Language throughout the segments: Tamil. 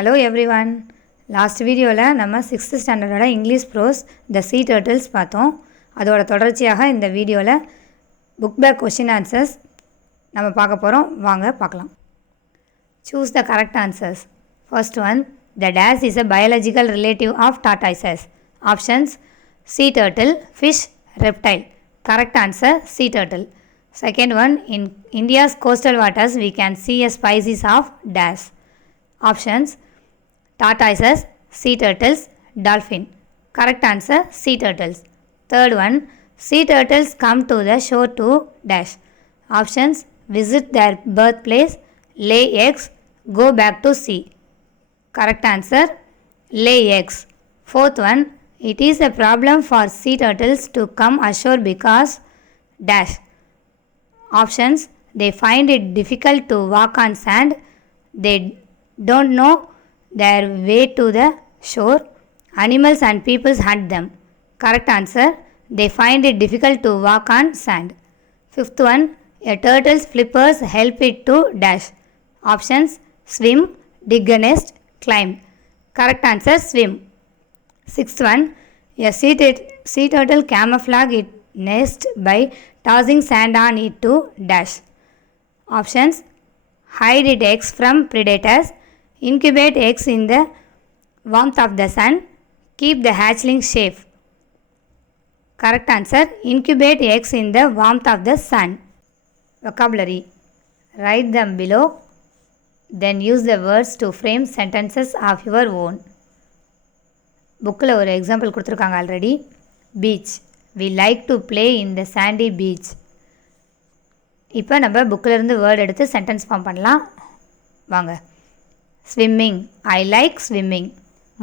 Hello everyone. Last வீடியோவில் நம்ம 6th ஸ்டாண்டர்டோட இங்கிலீஷ் ப்ரோஸ் த சீ டர்ட்டில்ஸ் பார்த்தோம். அதோட தொடர்ச்சியாக இந்த வீடியோவில் புக் பேக் கொஷின் ஆன்சர்ஸ் நம்ம பார்க்க போகிறோம். வாங்க பார்க்கலாம். Choose the correct answers. First one, the dash is a biological relative of tortoises. Options, sea turtle, fish, reptile. Correct answer, sea turtle. Second one, in India's coastal waters we can see a species of dash. Options, tortoises, sea turtles, dolphin. Correct answer, sea turtles. Third one, sea turtles come to the shore to dash. Options, visit their birthplace, lay eggs, go back to sea. Correct answer, lay eggs. Fourth one, it is a problem for sea turtles to come ashore because dash. Options, they find it difficult to walk on sand, they don't know their way to the shore, animals and people hunt them. Correct answer, they find it difficult to walk on sand. Fifth one, a turtle's flippers help it to dash. Options, swim, dig a nest, climb. Correct answer, swim. Sixth one, a sea turtle camouflage its nest by tossing sand on it to dash. Options, hide its eggs from predators, incubate eggs in the warmth of the sun, keep the hatchling safe. Correct answer, incubate eggs in the warmth of the sun. Vocabulary, write them below, then use the words to frame sentences of your own. புக்கில் ஒரு எக்ஸாம்பிள் கொடுத்துருக்காங்க already. Beach, we like to play in the sandy beach. இப்போ நம்ம புக்கிலேருந்து வேர்டு எடுத்து சென்டென்ஸ் ஃபார்ம் பண்ணலாம். வாங்க. Swimming, I like swimming.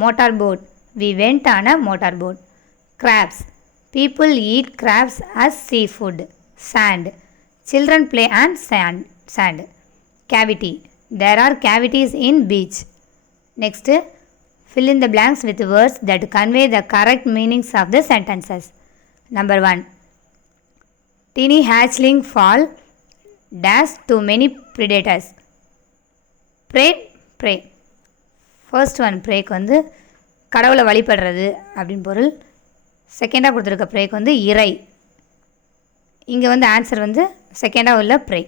Motor boat, we went on a motor boat. Crabs, people eat crabs as sea food. Sand, children play on sand. Cavity, there are cavities in beach. Next, fill in the blanks with words that convey the correct meanings of the sentences. Number 1, teeny hatchling fall dash to many predators. Pray. First one, ப்ரேக்கு வந்து கடவுளை வழிபடுறது அப்படின்னு பொருள். செகண்டாக கொடுத்துருக்க ப்ரேக்கு வந்து இறை. இங்கே வந்து ஆன்சர் வந்து செகண்டாக உள்ள pray.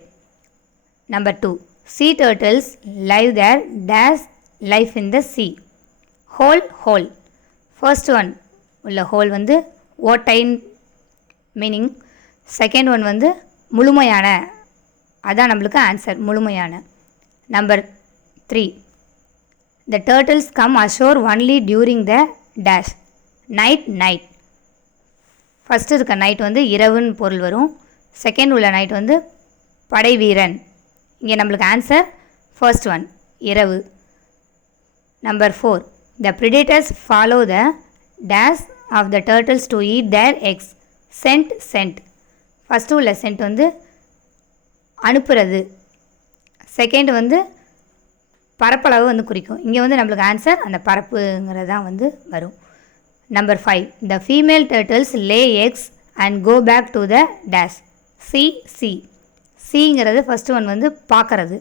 Number 2, sea turtles live their dash life in the sea. Whole. First one உள்ள ஹோல் வந்து ஓட்டைன் மீனிங். செகண்ட் ஒன் வந்து முழுமையான, அதான் நம்மளுக்கு ஆன்சர், முழுமையான. Number 3, the turtles come ashore only during the dash. Night. First இருக்க நைட் வந்து இரவுன்னு பொருள் வரும். செகண்ட் உள்ள நைட் வந்து படை வீரன். இங்கே நம்மளுக்கு ஆன்சர் ஃபர்ஸ்ட் ஒன், இரவு. Number 4, the predators follow the dash of the turtles to eat their eggs. Sent. First உள்ள சென்ட் வந்து அனுப்புறது. செகண்ட் வந்து பரப்பளவு வந்து குறிக்கும். இங்கே வந்து நம்மளுக்கு ஆன்சர் அந்த பரப்புங்கிறது தான் வந்து வரும். Number 5, the female turtles lay eggs and go back to the dash. சீங்கிறது ஃபஸ்ட்டு ஒன் வந்து பார்க்கறது.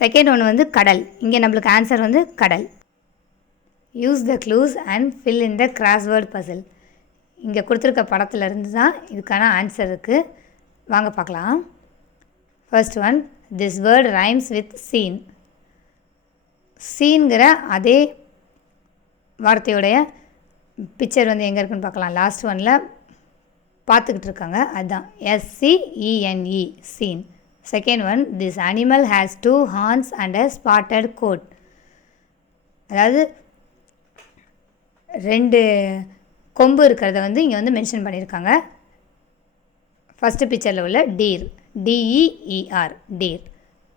செகண்ட் ஒன் வந்து கடல். இங்கே நம்மளுக்கு ஆன்சர் வந்து கடல். Use the clues and fill in the crossword puzzle. இங்கே கொடுத்துருக்க படத்துலேருந்து தான் இதுக்கான ஆன்சர் இருக்குது. வாங்க பார்க்கலாம். First one, this word rhymes with seen. சீன்கிற அதே வார்த்தையுடைய பிக்சர் வந்து எங்கே இருக்குன்னு பார்க்கலாம். லாஸ்ட் ஒனில் பார்த்துக்கிட்டு இருக்காங்க, அதுதான் SCENE, scene. Second one, this animal has 2 horns and a spotted coat. அதாவது 2 கொம்பு இருக்கிறத வந்து இங்கே வந்து மென்ஷன் பண்ணியிருக்காங்க. ஃபஸ்ட்டு பிக்சரில் உள்ள deer, DEER, deer.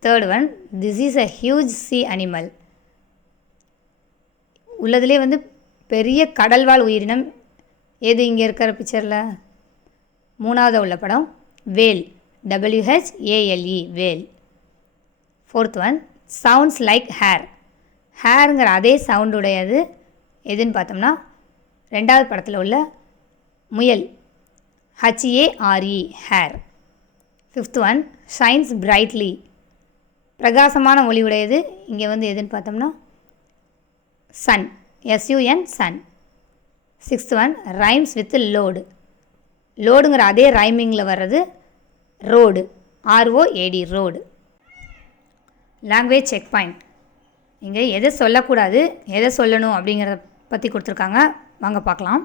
Third one, this is a huge sea animal. உள்ளதுலேயே வந்து பெரிய கடல்வாழ் உயிரினம் எது இங்கே இருக்கிற பிக்சரில்? மூணாவது உள்ள படம் வேல், WHALE, வேல். ஃபோர்த் ஒன், சவுண்ட்ஸ் லைக் ஹேருங்கிற அதே சவுண்டுடையது எதுன்னு பார்த்தோம்னா ரெண்டாவது படத்தில் உள்ள முயல், HARE, hair. Fifth one, shines brightly, பிரகாசமான ஒளி உடையது. இங்கே வந்து எதுன்னு பார்த்தோம்னா sun, sun, sun. Sixth one, rhymes with load. லோடுங்கிற அதே ரைமிங்கில் வர்றது road, ROAD, road. Language check point. இங்கே எதை சொல்லக்கூடாது எதை சொல்லணும் அப்படிங்கிறத பற்றி கொடுத்துருக்காங்க, வாங்க பார்க்கலாம்.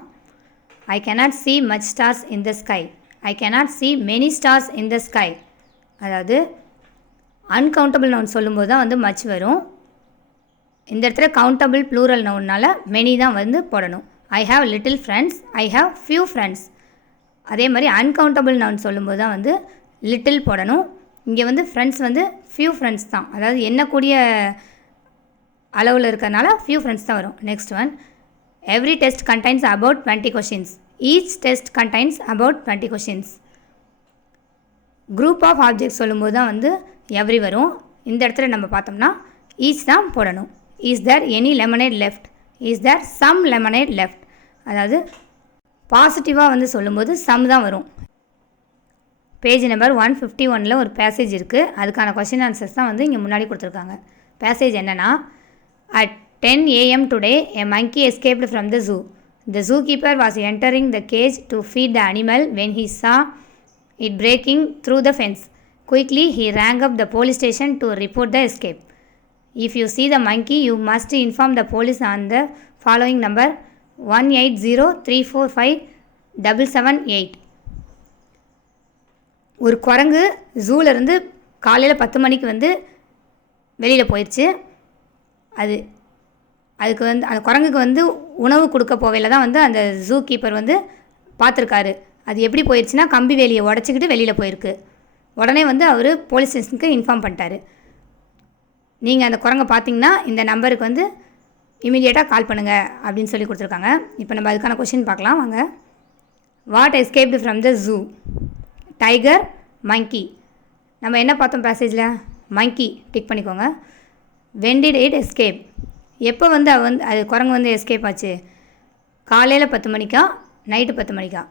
I cannot see much stars in the sky. I cannot see many stars in the sky. அதாவது அன்கவுண்டபிள் நவுன் சொல்லும்போது தான் வந்து மச் வரும். இந்த இடத்துல கவுண்டபிள் ப்ளூரல் நவுன்னால மெனி தான் வந்து போடணும். I have little friends, I have few friends. அதே மாதிரி அன்கவுண்டபிள் நவுன் சொல்லும்போது தான் வந்து லிட்டில் போடணும். இங்கே வந்து ஃப்ரெண்ட்ஸ் வந்து ஃபியூ ஃப்ரெண்ட்ஸ் தான், அதாவது எண்ணக்கூடிய அளவில் இருக்கிறதுனால ஃபியூ ஃப்ரெண்ட்ஸ் தான் வரும். Next one, every test contains about 20 questions. Each test contains about 20 questions. Group of objects சொல்லும்போது தான் வந்து எவ்ரி வரும். இந்த இடத்துல நம்ம பார்த்தோம்னா ஈச் தான் போடணும். Is there any lemonade left, is there some lemonade left. அதாவது பாசிட்டிவாக வந்து சொல்லும்போது சம் தான் வரும். பேஜ் நம்பர் 151 ஒரு பேசேஜ் இருக்குது, அதுக்கான கொஷின் ஆன்சர்ஸ் தான் வந்து இங்கே முன்னாடி கொடுத்துருக்காங்க. பேசேஜ் என்னென்னா, at 10 AM today a monkey escaped from the zoo. The zookeeper was entering the cage to feed the animal when he saw it breaking through the fence. Quickly he rang up the police station to report the escape. If you see the monkey, you must inform the police on the following number 180345778. ஒரு குரங்கு ஜூலேருந்து காலையில் 10 மணிக்கு வந்து வெளியில் போயிடுச்சு. அதுக்கு வந்து அந்த குரங்குக்கு வந்து உணவு கொடுக்க போவையில் தான் வந்து அந்த ஜூ கீப்பர் வந்து பார்த்துருக்காரு. அது எப்படி போயிடுச்சுன்னா கம்பி வேலியை உடச்சிக்கிட்டு வெளியில் போயிருக்கு. உடனே வந்து அவர் போலீஸ் ஸ்டேஷனுக்கு இன்ஃபார்ம் பண்ணிட்டாரு. நீங்கள் அந்த குரங்கை பார்த்தீங்கன்னா இந்த நம்பருக்கு வந்து இமீடியட்டாக கால் பண்ணுங்கள் அப்படின்னு சொல்லி கொடுத்துருக்காங்க. இப்போ நம்ம அதுக்கான கொஷின் பார்க்கலாம் வாங்க. What escaped from the zoo? Tiger, monkey. நம்ம என்ன பார்த்தோம் பேசேஜில்? மங்கி டிக் பண்ணிக்கோங்க. when did it escape? எப்போ வந்து அது குரங்கு வந்து எஸ்கேப் ஆச்சு? காலையில் 10 மணிக்கா நைட்டு 10 மணிக்கா?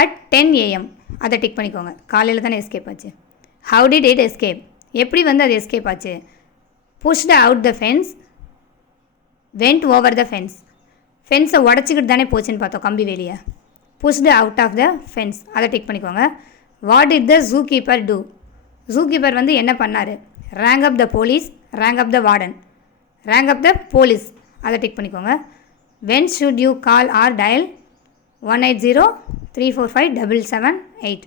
அட் 10 AM, அதை டிக் பண்ணிக்கோங்க. காலையில் தானே எஸ்கேப் ஆச்சு. how did it escape? எப்படி வந்து அது எஸ்கேப் ஆச்சு? pushed out the fence, went over the fence. ஃபென்ஸை உடச்சிக்கிட்டு தானே போச்சுன்னு பார்த்தோம் கம்பி வேலியை. pushed out of the fence, அதை டிக் பண்ணிக்கோங்க. what did the zookeeper do? zookeeper வந்து என்ன பண்ணார்? rang up the police, rang up the warden, rang up the police, அதை டிக் பண்ணிக்கோங்க. when should you call or dial 180345778?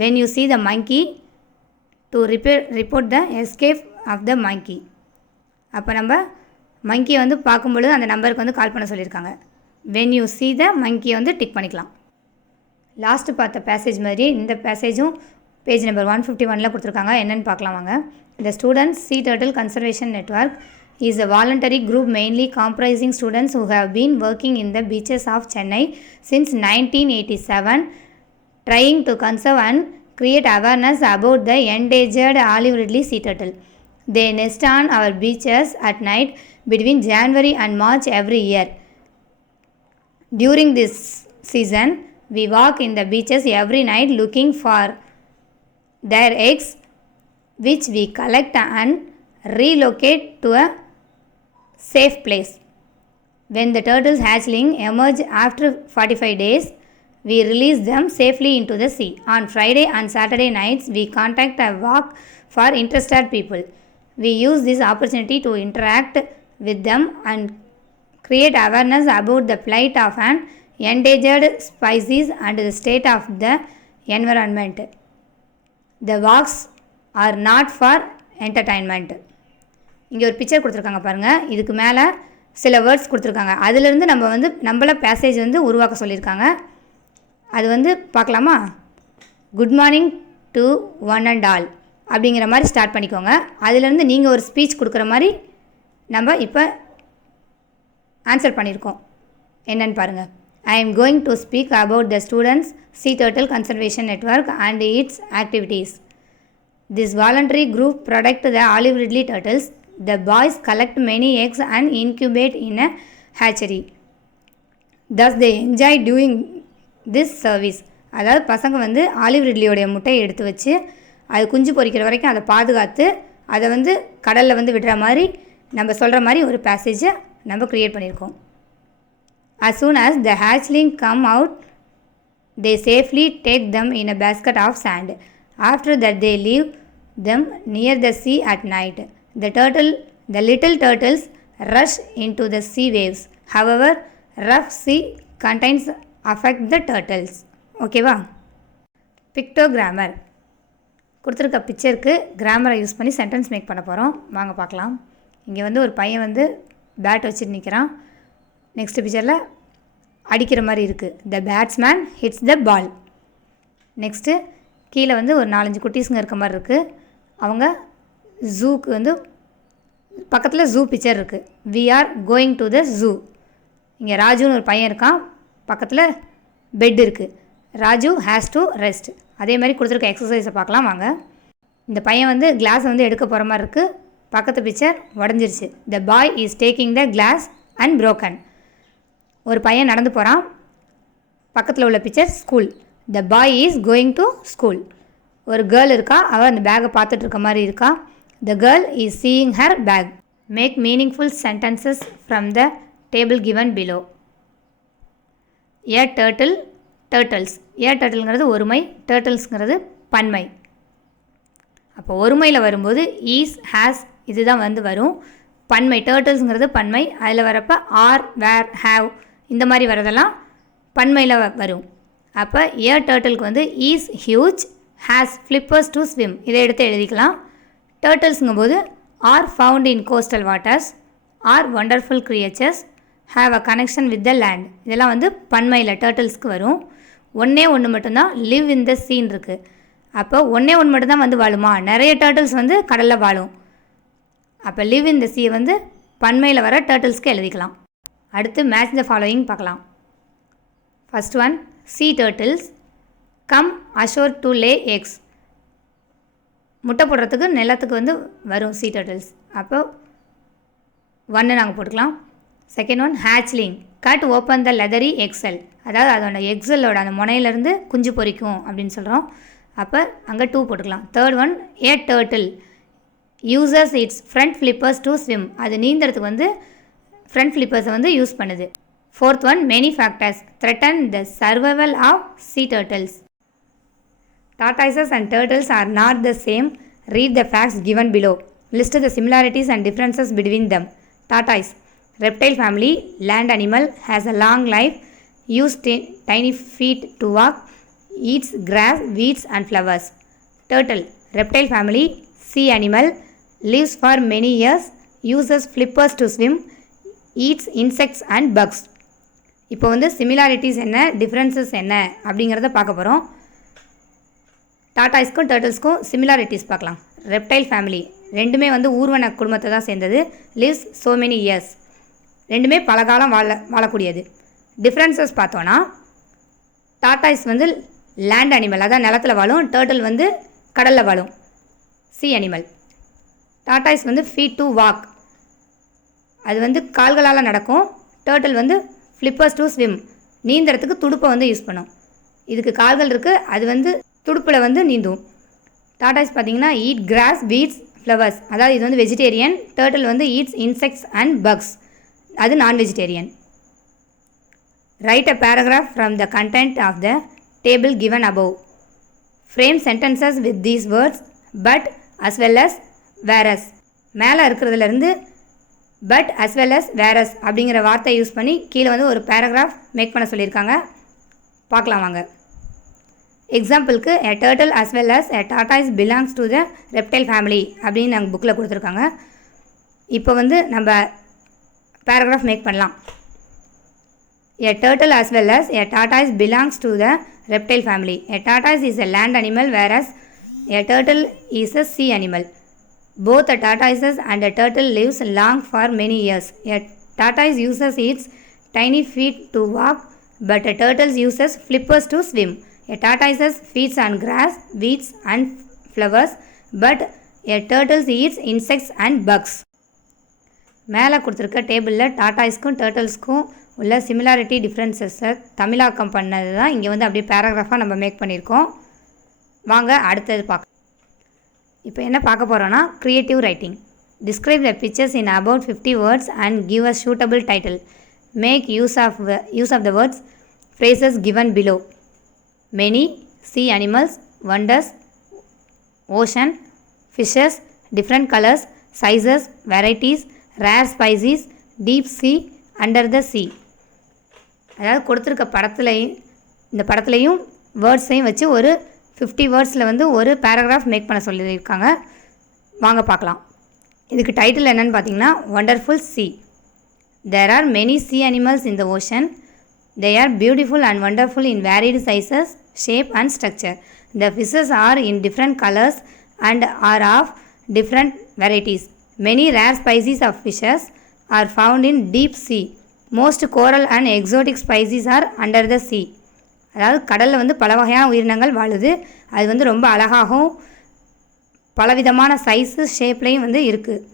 when you see the monkey to report the escape of the monkey. அப்போ நம்ம மங்கியை வந்து பார்க்கும்பொழுது அந்த நம்பருக்கு வந்து கால் பண்ண சொல்லியிருக்காங்க. when you see the monkey வந்து டிக் பண்ணிக்கலாம். லாஸ்ட்டு பார்த்த பேசேஜ் மாதிரி இந்த பேசேஜும் பேஜ் நம்பர் 151 கொடுத்துருக்காங்க. என்னென்னு பார்க்கலாம் வாங்க. The Students Sea Turtle Conservation Network is a voluntary group mainly comprising students who have been working in the beaches of Chennai since 1987, trying to conserve and create awareness about the endangered olive ridley sea turtle. They nest on our beaches at night between January and March every year. During this season, we walk in the beaches every night looking for their eggs, which we collect and relocate to a safe place. When the turtles hatchling emerge after 45 days, we release them safely into the sea. On Friday and Saturday nights, we conduct a walk for interested people. We use this opportunity to interact with them and create awareness about the plight of an endangered species and the state of the environment. The walks are not for entertainment. இங்கே ஒரு பிக்சர் கொடுத்துருக்காங்க பாருங்கள். இதுக்கு மேலே சில வேர்ட்ஸ் கொடுத்துருக்காங்க. அதிலிருந்து நம்மள பேசேஜ் வந்து உருவாக்க சொல்லியிருக்காங்க. அது வந்து பார்க்கலாமா? Good morning to one and all அப்படிங்கிற மாதிரி ஸ்டார்ட் பண்ணிக்கோங்க. அதிலேருந்து நீங்கள் ஒரு ஸ்பீச் கொடுக்குற மாதிரி நம்ம இப்போ ஆன்சர் பண்ணியிருக்கோம். என்னன்னு பாருங்கள். I am going to speak about the Students Sea Turtle Conservation Network and its activities. This voluntary group protects the olive ridley turtles. The boys collect many eggs and incubate in a hatchery. Thus they enjoy doing this service. அதாவது பசங்க வந்து ஆலிவ் ரிட்லியோடைய முட்டையை எடுத்து வச்சு அது குஞ்சு பொரிக்கிற வரைக்கும் அதை பாதுகாத்து அதை வந்து கடலில் வந்து விடுற மாதிரி நம்ம சொல்கிற மாதிரி ஒரு பேசேஜை நம்ம க்ரியேட் பண்ணியிருக்கோம். As soon as the hatchling come out, they safely take them in a basket of sand. After that they leave them near the sea at night. The little turtles rush into the sea waves. However, rough sea conditions affect the turtles. ஓகேவா? பிக்டோகிராமர் கொடுத்துருக்க பிக்சருக்கு கிராமரை யூஸ் பண்ணி சென்டென்ஸ் மேக் பண்ண போகிறோம். வாங்க பார்க்கலாம். இங்கே வந்து ஒரு பையன் வந்து பேட் வச்சுட்டு நிற்கிறான். நெக்ஸ்ட் பிக்சரில் அடிக்கிற மாதிரி இருக்குது. The batsman hits the ball. Next கீழே வந்து ஒரு 4-5 குட்டீஸுங்க இருக்க மாதிரி இருக்குது. அவங்க ஜூக்கு வந்து பக்கத்தில் ஜூ பிக்சர் இருக்குது. We are going to the zoo. இங்கே ராஜுன்னு ஒரு பையன் இருக்கான். பக்கத்தில் பெட் இருக்குது. Raju has to rest. அதே மாதிரி கொடுத்துருக்க எக்ஸசைஸை பார்க்கலாம் வாங்க. இந்த பையன் வந்து கிளாஸை வந்து எடுக்க போகிற மாதிரி இருக்குது. பக்கத்து பிக்சர் உடஞ்சிருச்சு. The boy is taking the glass and broken. ஒரு பையன் நடந்து போகிறான். பக்கத்தில் உள்ள picture school. The boy is going to school. ஒரு கேர்ள் இருக்கா. அவள் அந்த பேக்கை பார்த்துட்டு இருக்க மாதிரி இருக்கா. The girl is seeing her bag. Make meaningful sentences from the table given below. A turtle turtles. A டர்ட்டில்ங்கிறது ஒருமை, டர்ட்டில்ஸுங்கிறது பன்மை. அப்போ ஒருமையில் வரும்போது ஈஸ் ஹேஸ் இதுதான் வந்து வரும். பன்மை டர்ட்டில்ஸுங்கிறது பன்மை. அதில் வரப்போ ஆர் வேர் ஹேவ் இந்த மாதிரி வரதெல்லாம் பன்மையில் வரும். அப்போ ஏ டர்ட்டிலுக்கு வந்து is huge, has flippers to swim இதை எடுத்து எழுதிக்கலாம். டர்ட்டில்ஸுங்கும்போது are found in coastal waters, are wonderful creatures, have a connection with the land இதெல்லாம் வந்து பன்மையில் டர்ட்டில்ஸ்க்கு வரும். ஒன்றே ஒன்று மட்டும்தான் லிவ் இன் த சீன் இருக்குது. அப்போ ஒன்றே ஒன்று மட்டும்தான் வந்து வாழுமா? நிறைய டர்ட்டில்ஸ் வந்து கடலில் வாழும். அப்போ லிவ் இன் த சீ வந்து பன்மையில் வர டர்ட்டில்ஸ்க்கு எழுதிக்கலாம். அடுத்து மேட்ச் த ஃபாலோயிங் பார்க்கலாம். First one, sea turtles come ashore to lay eggs. முட்டை போடுறதுக்கு நிலத்துக்கு வந்து வரும் சீ டர்ட்டில்ஸ். அப்போ 1 நாங்கள் போட்டுக்கலாம். Second one, hatchling cut open the leathery eggshell. அதாவது அதோட எக்ஸலோட அந்த முனையிலேருந்து குஞ்சு பொரிக்கும் அப்படின்னு சொல்கிறோம். அப்போ அங்கே 2 போட்டுக்கலாம். Third one, a turtle uses its front flippers to swim. அது நீந்தறதுக்கு வந்து ஃப்ரண்ட் ஃப்ளிப்பர்ஸை வந்து யூஸ் பண்ணுது. Fourth one, many factors threaten the survival of sea turtles. Tortoises and turtles are not the same. Read the facts given below. List the similarities and differences between them. Tortoise, reptile family, land animal, has a long life, use tiny feet to walk, eats grass, weeds and flowers. Turtle, reptile family, sea animal, lives for many years, uses flippers to swim, eats insects and bugs. இப்போ வந்து similarities என்ன, differences என்ன அப்படிங்கிறத பார்க்க போகிறோம். டாட்டாய்ஸ்க்கும் டர்ட்டில்ஸ்க்கும் சிமிலாரிட்டிஸ் பார்க்கலாம். ரெப்டைல் ஃபேமிலி ரெண்டுமே வந்து ஊர்வன குடும்பத்தை தான் சேர்ந்தது. லிவ்ஸ் ஸோ மெனி இயர்ஸ் ரெண்டுமே பல காலம் வாழக்கூடியது. டிஃப்ரென்சஸ் பார்த்தோன்னா டாட்டாய்ஸ் வந்து லேண்ட் அனிமல் அதான் நிலத்தில் வாழும். டர்ட்டில் வந்து கடலில் வாழும் சி அனிமல். டாட்டாய்ஸ் வந்து ஃபீட் டு வாக் அது வந்து கால்களால் நடக்கும். டர்ட்டில் வந்து ஃப்ளிப்பர்ஸ் டு ஸ்விம் நீந்தறதுக்கு துடுப்பை வந்து யூஸ் பண்ணும். இதுக்கு கால்கள் இருக்குது, அது வந்து துடுப்பில் வந்து நீந்தும். டாட்டாய்ஸ் பார்த்தீங்கன்னா ஈட் கிராஸ், வீட்ஸ், ஃப்ளவர்ஸ் அதாவது இது வந்து வெஜிடேரியன். டர்ட்டில் வந்து ஈட்ஸ் இன்செக்ட்ஸ் அண்ட் பக்ஸ் அது non vegetarian. Write a paragraph from the content of the table given above. Frame sentences with these words but as well as whereas. மேலே இருக்கிறதுலேருந்து but as well as whereas அப்படிங்கிற வார்த்தை யூஸ் பண்ணி கீழே வந்து ஒரு பேராகிராஃப் மேக் பண்ண சொல்லியிருக்காங்க. பார்க்கலாம் வாங்க. எக்ஸாம்பிளுக்கு a turtle as well as a tortoise belongs to the reptile family அப்படின்னு நாங்கள் புக்கில் கொடுத்துருக்காங்க. இப்போ வந்து நம்ம பேராகிராஃப் மேக் பண்ணலாம். a turtle as well as a tortoise belongs to the reptile family. a tortoise is a land animal whereas a turtle is a sea animal. Both the tortoises and a turtle lives long for many years. a tortoise uses its tiny feet to walk but a turtle uses flippers to swim. A tortoise feeds on grass, weeds and flowers, but a turtle eats insects and bugs. மேலே கொடுத்துருக்க டேபிளில் டாட்டாய்ஸ்க்கும் டர்ட்டில்ஸ்க்கும் உள்ள சிமிலாரிட்டி டிஃப்ரென்சஸை தமிழாக்கம் பண்ணது தான் இங்கே வந்து அப்படியே பேராகிராஃபாக நம்ம மேக் பண்ணியிருக்கோம். வாங்க அடுத்தது பார்க்க. இப்போ என்ன பார்க்க போகிறோன்னா creative writing. Describe the pictures in about 50 words and give a suitable title. Make use of the words phrases given below. Many, sea animals, wonders, ocean, fishes, different colors, sizes, varieties, rare species, deep sea, under the sea. அதாவது கொடுத்துருக்க இந்த படத்துலையும் வேர்ட்ஸையும் வச்சு ஒரு 50 வேர்ட்ஸில் வந்து ஒரு பேராகிராஃப் மேக் பண்ண சொல்லியிருக்காங்க. வாங்க பார்க்கலாம். இதுக்கு டைட்டில் என்னன்னு பார்த்தீங்கன்னா wonderful C. There are many sea animals in the ocean. They are beautiful and wonderful in varied sizes, shape and structure. The fishes are in different colors and are of different varieties. Many rare species of fishes are found in deep sea. Most coral and exotic species are under the sea. அதாவது கடலில் வந்து பல வகையான உயிரினங்கள் வாழுது. அது வந்து ரொம்ப அழகாகவும் பலவிதமான சைஸு ஷேப்லேயும் வந்து இருக்குது.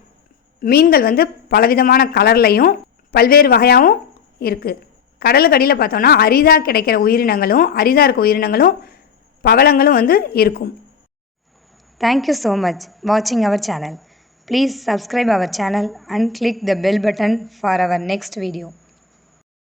மீன்கள் வந்து பலவிதமான கலர்லையும் பல்வேறு வகையாகவும் இருக்குது. கடலுக்கு அடியில் பார்த்தோன்னா அரிதாக கிடைக்கிற உயிரினங்களும் அரிதாக இருக்க உயிரினங்களும் பவளங்களும் வந்து இருக்கும். தேங்க்யூ ஸோ மச் வாட்சிங் our channel. Please subscribe our channel and click the bell button for our next video.